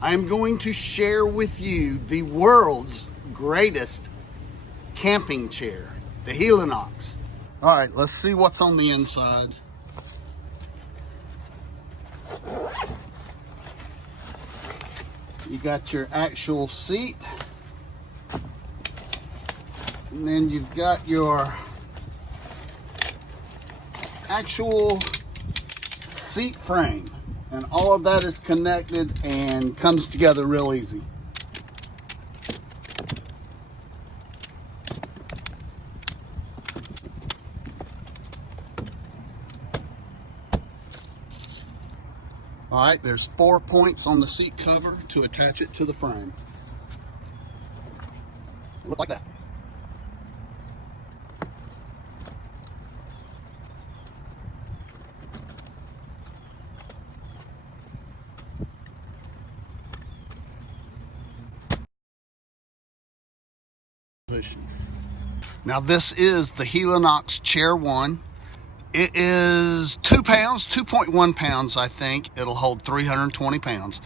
I'm going to share with you the world's greatest camping chair, the Helinox. All right, let's see what's on the inside. You got your actual seat, and then you've got your actual seat frame, and all of that is connected and comes together real easy. All right, there's 4 points on the seat cover to attach it to the frame. Look like that. Now this is the Helinox Chair One. It is 2 pounds, 2.1 pounds, I think. It'll hold 320 pounds.